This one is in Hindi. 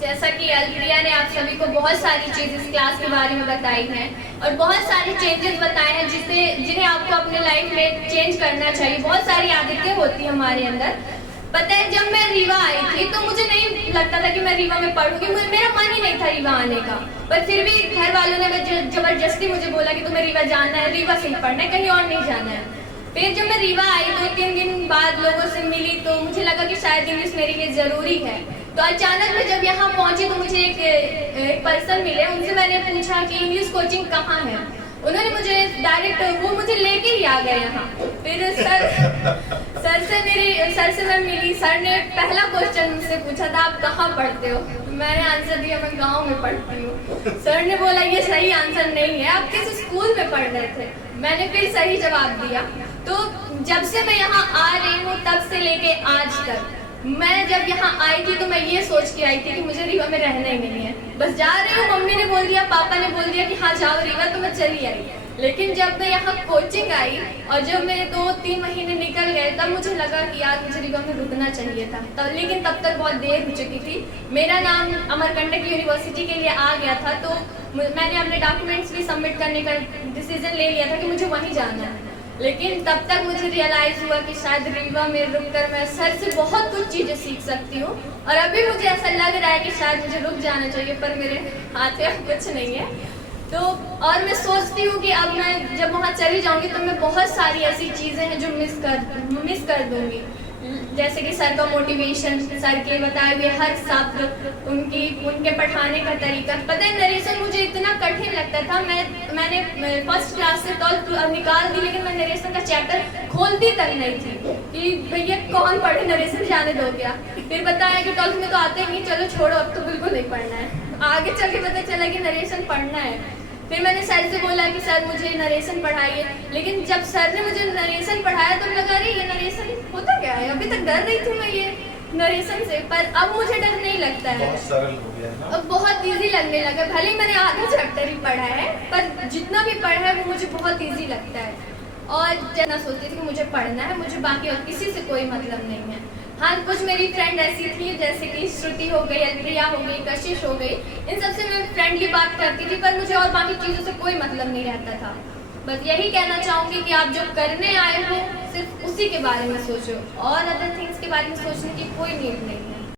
जैसा कि अलप्रिया ने आप सभी को बहुत सारी चीज़ इस क्लास के बारे में बताई हैं और बहुत सारे चेंजेस बताए हैं जिन्हें आपको अपने लाइफ में चेंज करना चाहिए। बहुत सारी आदतें होती हैं हमारे अंदर। पता है, जब मैं रीवा आई थी तो मुझे नहीं लगता था कि मैं रीवा में पढ़ूंगी, मेरा मन ही नहीं था रीवा आने का। पर फिर भी घर वालों ने जबरदस्ती मुझे बोला कि तुम्हें रीवा जाना है, रीवा से ही पढ़ना है, कहीं और नहीं जाना है। फिर जब मैं रीवा आई 2-3 दिन बाद लोगों से मिली तो मुझे लगा कि शायद इंग्लिश मेरे लिए ज़रूरी है। तो अचानक मैं जब यहाँ पहुँची तो मुझे एक पर्सन मिले, उनसे मैंने पूछा कि इंग्लिश कोचिंग कहाँ है। उन्होंने मुझे डायरेक्ट वो मुझे लेके ही आ गए यहाँ। फिर सर से मैं मिली। सर ने पहला क्वेश्चन मुझसे पूछा था, आप कहाँ पढ़ते हो? मैंने आंसर दिया, मैं गांव में पढ़ती हूँ। सर ने बोला ये सही आंसर नहीं है, आप किस स्कूल में पढ़ रहे थे? मैंने फिर सही जवाब दिया। तो जब से मैं यहाँ आ रही हूँ तब से लेके आज तक, मैं जब यहाँ आई थी तो मैं ये सोच के आई थी कि मुझे रीवा में रहना ही नहीं है। बस जा रही हूँ, मम्मी ने बोल दिया, पापा ने बोल दिया कि हाँ जाओ रीवा, तो मैं चली आई। लेकिन जब मैं यहाँ कोचिंग आई और जब मेरे 2-3 महीने निकल गए तब मुझे लगा कि यार मुझे रीवा में रुकना चाहिए था। लेकिन तब तक बहुत देर हो चुकी थी। मेरा नाम अमरकंटक यूनिवर्सिटी के लिए आ गया था, तो मैंने अपने डॉक्यूमेंट्स भी सबमिट करने का डिसीजन ले लिया था कि मुझे वहीं जाना है। लेकिन तब तक मुझे रियलाइज़ हुआ कि शायद रीवा में रुककर मैं सर से बहुत कुछ चीज़ें सीख सकती हूँ। और अभी मुझे ऐसा लग रहा है कि शायद मुझे रुक जाना चाहिए, पर मेरे हाथ में कुछ नहीं है। तो और मैं सोचती हूँ कि अब मैं जब वहाँ चली जाऊँगी तो मैं बहुत सारी ऐसी चीज़ें हैं जो मिस कर दूँगी। जैसे कि सर का मोटिवेशन, सर के बताए हुए हर सब्र, उनके पढ़ाने का तरीका। पता है, नरेशन मुझे इतना कठिन लगता था। मैंने फर्स्ट क्लास से 12th निकाल दी, लेकिन मैं नरेशन का चैप्टर खोलती तक नहीं थी कि भैया कौन पढ़े, नरेशन जाने दो क्या। फिर बताया कि 12th में तो आते ही नहीं, चलो छोड़ो, अब तो बिल्कुल नहीं पढ़ना है। आगे चल के पता चला कि नरेशन पढ़ना है। फिर मैंने सर से बोला कि सर मुझे नरेशन पढ़ाइए। लेकिन जब सर ने मुझे नरेशन पढ़ाया तो लगा रही ये नरेशन होता क्या है। अभी तक डर रही थी मैं ये नरेशन से, पर अब मुझे डर नहीं लगता है। बहुत सरल हो गया ना? अब बहुत इजी लगने लगा। भले ही मैंने आधा चैप्टर ही पढ़ा है, पर जितना भी पढ़ा है वो मुझे बहुत इजी लगता है। और जितना सोचती थी कि मुझे पढ़ना है, मुझे बाकी और किसी से कोई मतलब नहीं है। हाँ, कुछ मेरी फ्रेंड ऐसी थी जैसे कि श्रुति हो गई, अलप्रिया हो गई, कशिश हो गई, इन सबसे मैं फ्रेंडली बात करती थी, पर मुझे और बाकी चीज़ों से कोई मतलब नहीं रहता था। बस यही कहना चाहूँगी कि आप जो करने आए हो सिर्फ उसी के बारे में सोचो, और अदर थिंग्स के बारे में सोचने की कोई नीड नहीं है।